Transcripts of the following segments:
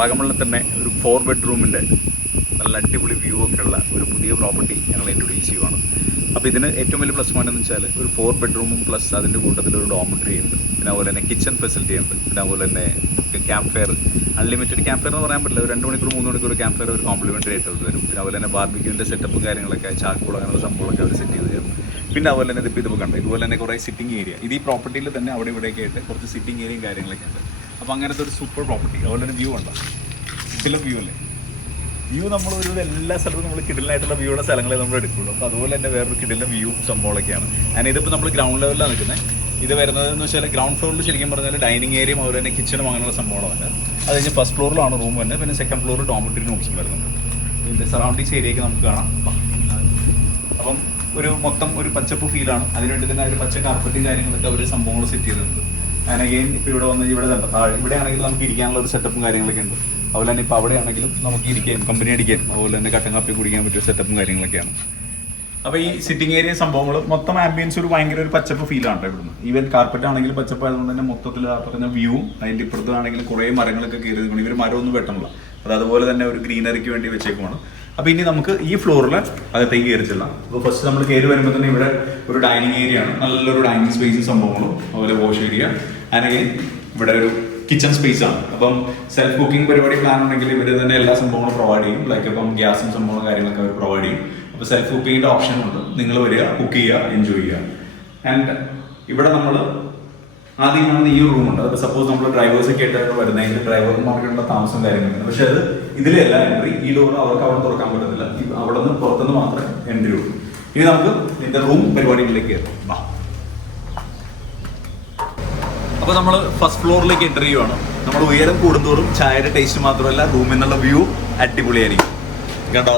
വാഗമണിൽ തന്നെ ഒരു 4 ബെഡ്റൂമിൻ്റെ നല്ല അടിപൊളി വ്യൂ ഒക്കെ ഉള്ള ഒരു പുതിയ പ്രോപ്പർട്ടി ഞങ്ങൾ ഇൻട്രൊഡ്യൂസ് ചെയ്യുവാണ്. അപ്പോൾ ഇതിന് ഏറ്റവും വലിയ പ്ലസ് പോയിന്റ് എന്ന് വെച്ചാൽ ഒരു 4 ബെഡ്റൂമും പ്ലസ് അതിൻ്റെ കൂട്ടത്തിൽ ഒരു ഡോമിറ്ററി ഉണ്ട്, പിന്നെ അതുപോലെ തന്നെ കിച്ചൺ ഫെസിലിറ്റി ഉണ്ട്, പിന്നെ അതുപോലെ തന്നെ camp fire unlimited camp fire എന്ന് പറയാൻ പറ്റില്ല, ഒരു 2 മണിക്കൂർ 3 മണിക്കൂർ ക്യാമ്പ് ഫയർ ഒരു കോംപ്ലിമെൻ്ററി ആയിട്ട് വരും. പിന്നെ അതുപോലെ തന്നെ ബാർബിക്യൂവിൻ്റെ സെറ്റപ്പും കാര്യങ്ങളൊക്കെ ചാക്കുകൾ അങ്ങനെയുള്ള സംഭവങ്ങളൊക്കെ അവർ സെറ്റ് ചെയ്ത് തരും. പിന്നെ അതുപോലെ തന്നെ ഇതിപ്പോൾ കണ്ടു, ഇതുപോലെ തന്നെ കുറേ സിറ്റിംഗ് ഏരിയ, ഇത് ഈ പ്രോപ്പർട്ടിയിൽ തന്നെ അവിടെ ഇവിടെയൊക്കെ ആയിട്ട് കുറച്ച് സിറ്റിംഗ് ഏരിയയും കാര്യങ്ങളൊക്കെ ഉണ്ട്. അപ്പോൾ അങ്ങനത്തെ ഒരു സൂപ്പർ പ്രോപ്പർട്ടി. അതുപോലെ തന്നെ വ്യൂ ഉണ്ടോ, ചില വ്യൂ അല്ലേ, വ്യൂ നമ്മൾ ഒരു എല്ലാ സ്ഥലത്തും നമ്മൾ കിടിലായിട്ടുള്ള വ്യൂയുടെ സ്ഥലങ്ങളെ നമ്മൾ എടുക്കുള്ളൂ. അപ്പോൾ അതുപോലെ തന്നെ വേറൊരു കിടിലും വ്യൂ സംഭവങ്ങളൊക്കെയാണ്. ആൻഡ് ഇതിപ്പോൾ നമ്മൾ ഗ്രൗണ്ട് ലെവലിലാണ് നിൽക്കുന്നത്. ഇത് വരുന്നതെന്ന് വെച്ചാൽ ഗ്രൗണ്ട് ഫ്ലോറിൽ ശരിക്കും പറഞ്ഞാൽ ഡൈനിങ് ഏരിയയും അതുപോലെ തന്നെ കിച്ചണും അങ്ങനെയുള്ള സംഭവങ്ങളാണ്. അത് കഴിഞ്ഞ് ഫസ്റ്റ് ഫ്ലോറിലാണ് റൂം വരുന്നത്, പിന്നെ സെക്കൻഡ് ഫ്ലോറിൽ ഡോമിറ്ററി റൂംസും വരുന്നുണ്ട്. ഇതിൻ്റെ സറൗണ്ടിങ്സ് ഏരിയയ്ക്ക് നമുക്ക് കാണാം. അപ്പം ഒരു മൊത്തം ഒരു പച്ചപ്പ് ഫീലാണ്. അതിനുവേണ്ടി തന്നെ ഒരു പച്ച കാർപ്പറ്റും കാര്യങ്ങളൊക്കെ അവർ സംഭവങ്ങൾ സെറ്റ് ചെയ്തിട്ടുണ്ട്. ആൻഡ് അഗെയിൻ ഇപ്പോൾ ഇവിടെ വന്ന് ഇവിടെ തന്നെ ഇവിടെ ആണെങ്കിൽ നമുക്ക് ഇരിക്കാനുള്ള ഒരു സെറ്റപ്പും കാര്യങ്ങളൊക്കെ ഉണ്ട്. അതുപോലെ തന്നെ ഇപ്പോൾ അവിടെ ആണെങ്കിലും നമുക്ക് ഇരിക്കാം, കമ്പനി അടിക്കാം, അതുപോലെ തന്നെ കട്ടൻ കാപ്പി കുടിക്കാൻ പറ്റിയ സെറ്റപ്പും കാര്യങ്ങളൊക്കെയാണ്. അപ്പോൾ ഈ സിറ്റിംഗ് ഏരിയ സംഭവങ്ങൾ മൊത്തം ആംബിയൻസ് ഒരു ഭയങ്കര ഒരു പച്ചപ്പ് ഫീലാണ് ഇവിടുന്ന്. ഈവൻ കാർപ്പറ്റ് ആണെങ്കിലും പച്ചപ്പ് ആയതുകൊണ്ട് തന്നെ മൊത്തത്തിൽ ആ പറഞ്ഞ വ്യൂവും അതിൻ്റെ ഇപ്പുറത്താണെങ്കിലും കുറേ മരങ്ങളൊക്കെ കയറി നിൽക്കണം. ഇവർ മരമൊന്നും വെട്ടണില്ല, അത് അതുപോലെ തന്നെ ഒരു ഗ്രീനറിക്ക് വേണ്ടി വെച്ചേക്കുമാണ്. അപ്പോൾ ഇനി നമുക്ക് ഈ ഫ്ലോറിൽ അകത്തേക്ക് കയറി ചെല്ലാം. അപ്പോൾ ഫസ്റ്റ് നമ്മൾ കയറി വരുമ്പോൾ തന്നെ ഇവിടെ ഒരു ഡൈനിങ് ഏരിയ ആണ്, നല്ലൊരു ഡൈനിങ് സ്പേസും സംഭവങ്ങളും, അതുപോലെ വാഷ് ഏരിയ, അല്ലെങ്കിൽ ഇവിടെ ഒരു കിച്ചൺ സ്പേസ് ആണ്. അപ്പം സെൽഫ് കുക്കിംഗ് പരിപാടി പ്ലാൻ ഉണ്ടെങ്കിൽ ഇവർ തന്നെ എല്ലാ സംഭവങ്ങളും പ്രൊവൈഡ് ചെയ്യും. ലൈക്ക് ഇപ്പം ഗ്യാസും സംഭവങ്ങളും കാര്യങ്ങളൊക്കെ അവർ പ്രൊവൈഡ് ചെയ്യും. അപ്പോൾ സെൽഫ് കുക്കിങ്ങിൻ്റെ ഓപ്ഷൻ ഉണ്ട്, നിങ്ങൾ വരിക, കുക്ക് ചെയ്യുക, എൻജോയ് ചെയ്യുക. ആൻഡ് ഇവിടെ നമ്മൾ ആദ്യം കാണുന്ന ഈ ഒരു റൂമുണ്ട്. അപ്പോൾ സപ്പോസ് നമ്മൾ ഡ്രൈവേഴ്സൊക്കെ ആയിട്ടാണ് വരുന്നതെങ്കിൽ ഡ്രൈവർമാർക്കുള്ള താമസം കാര്യങ്ങളുണ്ട്. പക്ഷേ അത് ഇതിലല്ല എൻട്രി, ഈ ഡോർ അവർക്ക് അവിടെ തുറക്കാൻ പറ്റത്തില്ല, അവിടെ നിന്ന് പുറത്തുനിന്ന് മാത്രമേ എൻട്രി ഉള്ളൂ. ഇനി നമുക്ക് ഇതിൻ്റെ റൂം പരിപാടികളിലേക്ക് കയറാം. അപ്പോൾ നമ്മൾ ഫസ്റ്റ് ഫ്ലോറിലേക്ക് എൻ്റർ ചെയ്യുവാണ്. നമ്മൾ ഉയരം കൂടുന്തോറും ചായയുടെ ടേസ്റ്റ് മാത്രമല്ല റൂമിൽ നിന്നുള്ള വ്യൂ അടിപൊളിയായിരിക്കും കേട്ടോ.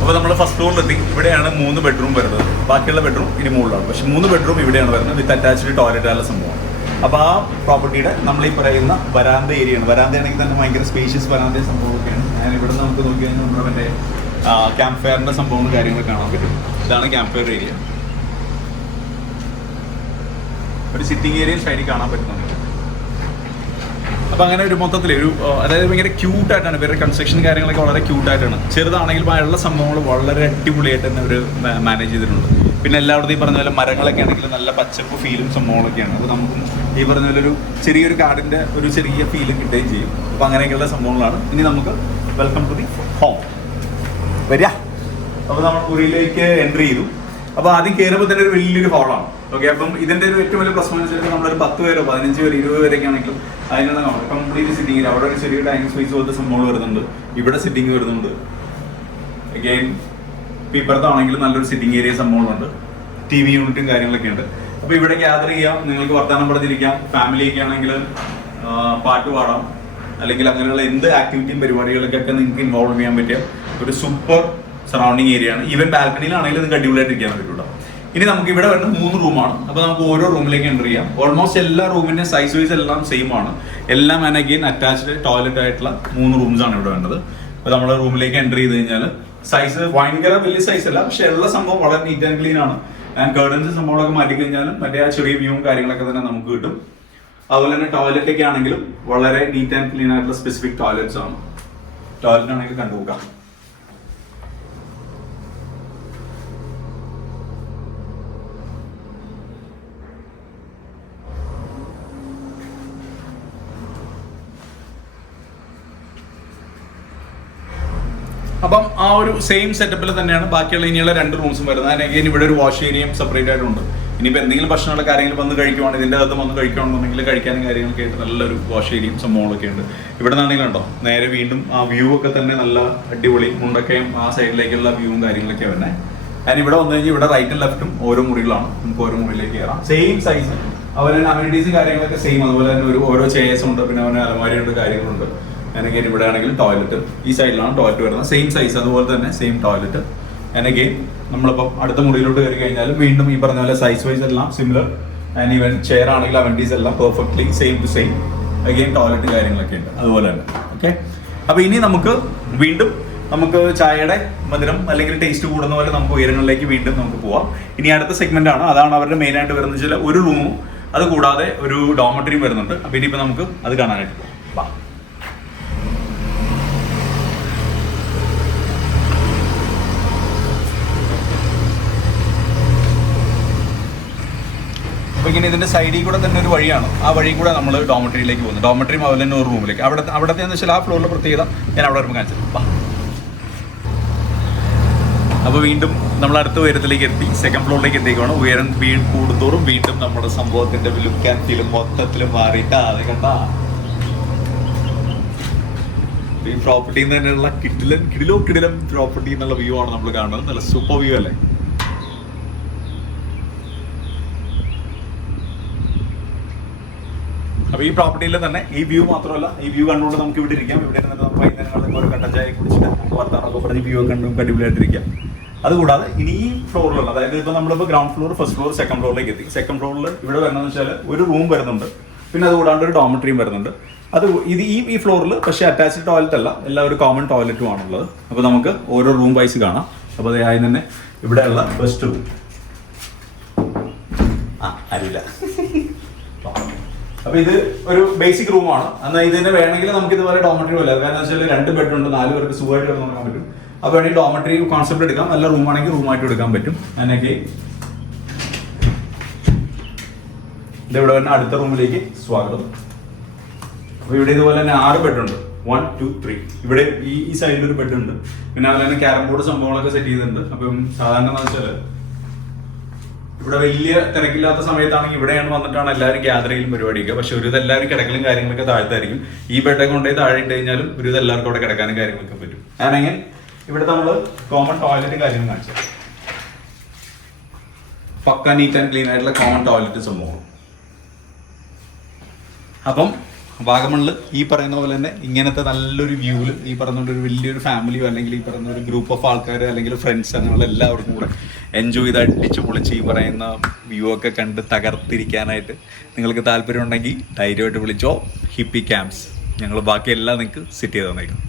അപ്പോൾ നമ്മൾ ഫസ്റ്റ് ഫ്ലോറിലെത്തി. ഇവിടെയാണ് 3 ബെഡ്റൂം വരുന്നത്, ബാക്കിയുള്ള ബെഡ്റൂം ഇനി മുകളിലാണ്. പക്ഷേ 3 ബെഡ്റൂം ഇവിടെയാണ് വരുന്നത്, വിത്ത് അറ്റാച്ച്ഡ് ടോയ്ലറ്റ് ആയുള്ള സംഭവമാണ്. അപ്പോൾ ആ പ്രോപ്പർട്ടിയുടെ നമ്മൾ ഈ പറയുന്ന വരാന്ത ഏരിയയാണ്. വരാന്തയാണെങ്കിൽ തന്നെ ഭയങ്കര സ്പേഷ്യസ് വരാന്ത സംഭവമൊക്കെയാണ്. ഞാൻ ഇവിടെ നിന്ന് നമുക്ക് നോക്കി കഴിഞ്ഞാൽ നമ്മുടെ മറ്റേ ക്യാമ്പ് ഫയറിൻ്റെ സംഭവങ്ങളും കാര്യങ്ങളൊക്കെ കാണാൻ പറ്റും. ഇതാണ് ക്യാമ്പ് ഫയർ ഏരിയ. ഒരു സിറ്റിംഗ് ഏരിയ സൈഡിൽ കാണാൻ പറ്റുന്നുണ്ട്. അപ്പോൾ അങ്ങനെ ഒരു മൊത്തത്തിൽ ഒരു അതായത് ഭയങ്കര ക്യൂട്ടായിട്ടാണ് ഇവരുടെ കൺസ്ട്രക്ഷൻ കാര്യങ്ങളൊക്കെ വളരെ ക്യൂട്ടായിട്ടാണ്. ചെറുതാണെങ്കിലും ഉള്ള സംഭവങ്ങൾ വളരെ അടിപൊളിയായിട്ട് തന്നെ അവർ മാനേജ് ചെയ്തിട്ടുണ്ട്. പിന്നെ എല്ലായിടത്തും ഈ പറഞ്ഞ പോലെ മരങ്ങളൊക്കെ ആണെങ്കിൽ നല്ല പച്ചപ്പ് ഫീലും സംഭവങ്ങളൊക്കെയാണ്. അപ്പോൾ നമുക്ക് ഈ പറഞ്ഞ പോലെ ഒരു ചെറിയൊരു കാടിൻ്റെ ഒരു ചെറിയ ഫീല് കിട്ടുകയും ചെയ്യും. അപ്പോൾ അങ്ങനെയൊക്കെയുള്ള സംഭവങ്ങളാണ്. ഇനി നമുക്ക് വെൽക്കം ടു ദി ഹോം വരിക. അപ്പോൾ നമ്മൾ മുറിയിലേക്ക് എൻട്രി ചെയ്തു. അപ്പോൾ ആദ്യം കയറുമ്പോൾ തന്നെ ഒരു വലിയൊരു ഹോളാണ്. ഓക്കെ, അപ്പം ഇതിൻ്റെ ഒരു ഏറ്റവും വലിയ പ്രശ്നം വെച്ചാൽ നമ്മളൊരു 10 പേരോ 15 പേരോ 20 പേരൊക്കെ ആണെങ്കിലും അതിനുള്ള നമ്മൾ കംപ്ലീറ്റ് സിറ്റിംഗ് ഏരിയ, അവിടെ ഒരു ചെറിയ ഡൈനിങ് സ്പേസ് പോലത്തെ സംഭവങ്ങൾ വരുന്നുണ്ട്, ഇവിടെ സിറ്റിംഗ് വരുന്നുണ്ട്. അഗെയിൻ ഇപ്പുറത്താണെങ്കിലും നല്ലൊരു സിറ്റിംഗ് ഏരിയ സംഭവങ്ങളുണ്ട്, TV യൂണിറ്റും കാര്യങ്ങളൊക്കെ ഉണ്ട്. അപ്പോൾ ഇവിടെ ഗ്യാദർ ചെയ്യാം, നിങ്ങൾക്ക് വർത്തമാനം പറഞ്ഞിരിക്കാം, ഫാമിലിയൊക്കെ ആണെങ്കിൽ പാട്ട് പാടാം, അല്ലെങ്കിൽ അങ്ങനെയുള്ള എന്ത് ആക്ടിവിറ്റിയും പരിപാടികളൊക്കെ നിങ്ങൾക്ക് ഇൻവോൾവ് ചെയ്യാൻ പറ്റിയ ഒരു സൂപ്പർ സറൗണ്ടിങ് ഏരിയ ആണ്. ഈവൻ ബാൽക്കണിയിലാണെങ്കിലും നിങ്ങൾക്ക് അടിപൊളിയായിട്ട് ഇരിക്കാൻ പറ്റുള്ളൂ. ഇനി നമുക്ക് ഇവിടെ വരുന്ന 3 റൂമാണ്. അപ്പോൾ നമുക്ക് ഓരോ റൂമിലേക്ക് എൻ്റർ ചെയ്യാം. ഓൾമോസ്റ്റ് എല്ലാ റൂമിൻ്റെ സൈസ് വൈസ് എല്ലാം സെയിം ആണ്. എല്ലാം അഗെയിൻ അറ്റാച്ച്ഡ് ടോയ്ലറ്റ് ആയിട്ടുള്ള 3 റൂംസാണ് ഇവിടെ വേണ്ടത്. അപ്പോൾ നമ്മൾ റൂമിലേക്ക് എൻ്റർ ചെയ്ത് കഴിഞ്ഞാൽ സൈസ് ഭയങ്കര വലിയ സൈസ് അല്ല, പക്ഷെ ഉള്ള സംഭവം വളരെ നീറ്റ് ആൻഡ് ക്ലീൻ ആണ്. ആൻഡ് കേർട്ടൻസ് സംഭവങ്ങളൊക്കെ മാറ്റി കഴിഞ്ഞാലും മറ്റേ ആ ചെറിയ വ്യൂവും കാര്യങ്ങളൊക്കെ തന്നെ നമുക്ക് കിട്ടും. അതുപോലെ തന്നെ ടോയ്ലറ്റ് ഒക്കെ ആണെങ്കിലും വളരെ നീറ്റ് ആൻഡ് ക്ലീൻ ആയിട്ടുള്ള സ്പെസിഫിക് ടോയ്ലറ്റ്സ് ആണ്. ടോയ്ലറ്റ് ആണെങ്കിൽ കണ്ടുപോകാം. അപ്പം ആ ഒരു സെയിം സെറ്റപ്പിൽ തന്നെയാണ് ബാക്കിയുള്ള ഇനിയുള്ള 2 റൂംസും വരുന്നത്. അതിന് ഇവിടെ ഒരു വാഷ് ഏരിയയും സെപ്പറേറ്റ് ആയിട്ടുണ്ട്. ഇനിയിപ്പോൾ എന്തെങ്കിലും ഭക്ഷണമുള്ള കാര്യങ്ങൾ വന്ന് കഴിക്കുവാണ്, ഇതിൻ്റെ അകത്ത് വന്ന് കഴിക്കുകയാണെന്നുണ്ടെങ്കിൽ കഴിക്കാനും കാര്യങ്ങളൊക്കെ ആയിട്ട് നല്ലൊരു വാഷ് ഏരിയയും സംഭവങ്ങളൊക്കെ ഉണ്ട്. ഇവിടെ നിന്നാണെങ്കിൽ ഉണ്ടോ നേരെ വീണ്ടും ആ വ്യൂ ഒക്കെ തന്നെ നല്ല അടിപൊളി, മുണ്ടക്കയും ആ സൈഡിലേക്കുള്ള വ്യൂവും കാര്യങ്ങളൊക്കെ വരുന്നത്. അതിന് ഇവിടെ വന്നു കഴിഞ്ഞാൽ ഇവിടെ റൈറ്റും ലെഫ്റ്റും ഓരോ മുറികളാണ്, നമുക്ക് ഓരോ മുറിയിലേക്ക് കയറാം. സെയിം സൈസ്, അതുപോലെ തന്നെ അമ്യൂണിറ്റീസും കാര്യങ്ങളൊക്കെ സെയിം. അതുപോലെ തന്നെ ഓരോ ചെയേഴ്സ് ഉണ്ട്, പിന്നെ അവന് അലമാരിയുണ്ട്, കാര്യങ്ങളുണ്ട്. എനിക്ക് ഇവിടെ ആണെങ്കിലും ടോയ്ലറ്റ് ഈ സൈഡിലാണ് ടോയ്ലറ്റ് വരുന്നത്, സെയിം സൈസ്, അതുപോലെ തന്നെ സെയിം ടോയ്ലറ്റ്. എനിക്ക് നമ്മളിപ്പം അടുത്ത മുറിയിലോട്ട് കയറി കഴിഞ്ഞാൽ വീണ്ടും ഈ പറഞ്ഞ പോലെ സൈസ് വൈസ് എല്ലാം സിമിലർ. ആൻഡ് ഈവൻ ചെയർ ആണെങ്കിൽ അമെനിറ്റീസ് എല്ലാം perfectly same to same. Again toilet കാര്യങ്ങളൊക്കെ ഉണ്ട് അതുപോലെ തന്നെ. ഓക്കെ, അപ്പോൾ ഇനി നമുക്ക് വീണ്ടും നമുക്ക് ചായയുടെ മധുരം അല്ലെങ്കിൽ ടേസ്റ്റ് കൂടുന്ന പോലെ നമുക്ക് ഉയരങ്ങളിലേക്ക് വീണ്ടും നമുക്ക് പോവാം. ഇനി അടുത്ത സെഗ്മെന്റ് ആണ്, അതാണ് അവരുടെ മെയിൻ ആയിട്ട് വരുന്നത് വെച്ചാൽ ഒരു റൂമും അത് കൂടാതെ ഒരു ഡോമറ്ററിയും വരുന്നുണ്ട്. അപ്പോൾ ഇനിയിപ്പോൾ നമുക്ക് അത് കാണാനായിട്ട് പോകാം. അപ്പോൾ ഇങ്ങനെ ഇതിൻ്റെ സൈഡിൽ കൂടെ തന്നെ ഒരു വഴിയാണ്. ആ വഴി കൂടെ നമ്മൾ ഡോമറ്ററിയിലേക്ക് പോകുന്നത്. ഡോമറ്ററിയും അതുപോലെ തന്നെ ഒരു റൂമിലേക്ക്. അവിടത്തെ എന്ന് വെച്ചാൽ ആ ഫ്ലോറിൽ പ്രത്യേകത ഞാൻ അവിടെ വരുമ്പോൾ കാണിച്ചത്. അപ്പോൾ വീണ്ടും നമ്മൾ അടുത്ത ഉയരത്തിലേക്ക് എത്തി, സെക്കൻഡ് ഫ്ലോറിലേക്ക് എത്തിക്കുകയാണ്. ഉയരം കൂടുന്തോറും വീണ്ടും നമ്മുടെ സംഭവത്തിൻ്റെ ലുക്ക് ആൻഡ് ഫീലും മൊത്തത്തിൽ മാറിയിട്ടാ. അത് കണ്ടാ ഈ പ്രോപ്പർട്ടിയിൽ നിന്ന് തന്നെയുള്ള കിടിലം പ്രോപ്പർട്ടി എന്നുള്ള വ്യൂ ആണ് നമ്മൾ കാണുന്നത്. നല്ല സൂപ്പർ വ്യൂ അല്ലേ? അപ്പോൾ ഈ പ്രോപ്പർട്ടിയിൽ തന്നെ ഈ വ്യൂ മാത്രമല്ല, ഈ വ്യൂ കണ്ടുകൊണ്ട് നമുക്ക് ഇവിടെ ഇരിക്കാം. ഇവിടെ ഇരുന്നിട്ട് നമുക്ക് വൈകുന്നേരങ്ങളിൽ ഒരു കട്ടൻ ചായ കുടിച്ചിട്ട് വർത്താനൊക്കെ പറഞ്ഞ് വ്യൂ ഒക്കെ കണ്ടും അടിപൊളിയായിട്ടിരിക്കാം. അതുകൂടാതെ ഇനി ഈ ഫ്ലോറിലുള്ള, അതായത് ഇപ്പോൾ നമ്മളിപ്പോൾ ground floor, first floor, second ഫ്ലോറിലേക്ക് എത്തി. സെക്കൻഡ് ഫ്ലോറിൽ ഇവിടെ വരുന്നതെന്ന് വെച്ചാൽ ഒരു റൂം വരുന്നുണ്ട്, പിന്നെ അതുകൂടാണ്ട് ഒരു ഡോമറ്ററിയും വരുന്നുണ്ട്. ഇത് ഈ ഫ്ലോറിൽ പക്ഷേ അറ്റാച്ച്ഡ് ടോയ്ലറ്റ് അല്ല, എല്ലാം ഒരു കോമൺ ടോയ്ലറ്റും ആണുള്ളത്. അപ്പോൾ നമുക്ക് ഓരോ റൂം വൈസ് കാണാം. അപ്പോൾ അതായത് തന്നെ ഇവിടെയുള്ള ഫസ്റ്റ് റൂം അറിയില്ല. അപ്പോൾ ഇത് ഒരു ബേസിക് റൂമാണ്. എന്നാൽ ഇതിനെ വേണമെങ്കിൽ നമുക്ക് ഇതുപോലെ ഡോമറ്ററി പോലെ, കാരണം വെച്ചാൽ 2 ബെഡുണ്ട്, 4 പേർക്ക് സുഖമായിട്ട് നോക്കാൻ പറ്റും. അപ്പോൾ വേണമെങ്കിൽ ഡോമറ്ററി കോൺസെപ്റ്റ് എടുക്കാം, നല്ല റൂമാണെങ്കിൽ റൂമായിട്ട് എടുക്കാൻ പറ്റും. അങ്ങനെയൊക്കെ ഇതിവിടെ തന്നെ അടുത്ത റൂമിലേക്ക് സ്വാഗതം. അപ്പോൾ ഇവിടെ ഇതുപോലെ തന്നെ 6 ബെഡുണ്ട്. 1, 2, 3. ഇവിടെ ഈ സൈഡിൽ ഒരു ബെഡുണ്ട്. പിന്നെ അതുപോലെ തന്നെ ക്യാരം ബോർഡ് സംഭവങ്ങളൊക്കെ സെറ്റ് ചെയ്തിട്ടുണ്ട്. അപ്പം സാധാരണ എന്ന് വെച്ചാൽ ഇവിടെ വലിയ തിരക്കില്ലാത്ത സമയത്താണെങ്കിൽ ഇവിടെയാണ് വന്നിട്ടാണ് എല്ലാവരും ഗ്യാദർ ചെയ്യലും പരിപാടിയൊക്കെ. പക്ഷെ ഒരു എല്ലാവരും കിടക്കലും കാര്യങ്ങളൊക്കെ താഴ്ത്തായിരിക്കും. ഈ ബെഡൊക്കെ കൊണ്ടുപോയി താഴെ ഇട്ട് കഴിഞ്ഞാലും ഒരു എല്ലാവർക്കും അവിടെ കിടക്കാനും കാര്യങ്ങളൊക്കെ പറ്റും. ആണെങ്കിൽ ഇവിടെ നമ്മൾ കോമൺ ടോയ്ലറ്റും കാര്യങ്ങളും കാണിച്ചു. പക്ക നീറ്റ് ആൻഡ് ക്ലീൻ ആയിട്ടുള്ള കോമൺ ടോയ്ലറ്റ് സംഭവം. അപ്പം വാഗമണിൽ ഈ പറയുന്ന പോലെ തന്നെ ഇങ്ങനത്തെ നല്ലൊരു വ്യൂവിൽ ഈ പറഞ്ഞ ഒരു വലിയൊരു ഫാമിലിയോ അല്ലെങ്കിൽ ഈ പറയുന്ന ഒരു ഗ്രൂപ്പ് ഓഫ് ആൾക്കാർ അല്ലെങ്കിൽ ഫ്രണ്ട്സ് അങ്ങനെയുള്ള എല്ലാവർക്കും കൂടെ എൻജോയ് ചെയ്ത് അടിച്ച് പൊളിച്ച് ഈ പറയുന്ന വ്യൂ ഒക്കെ കണ്ട് തകർത്തിരിക്കാനായിട്ട് നിങ്ങൾക്ക് താല്പര്യം ഉണ്ടെങ്കിൽ ധൈര്യമായിട്ട് വിളിച്ചോ. ഹിപ്പി ക്യാമ്പ്സ് ഞങ്ങൾ ബാക്കിയെല്ലാം നിങ്ങൾക്ക് സെറ്റ് ചെയ്ത് തന്നേക്കും.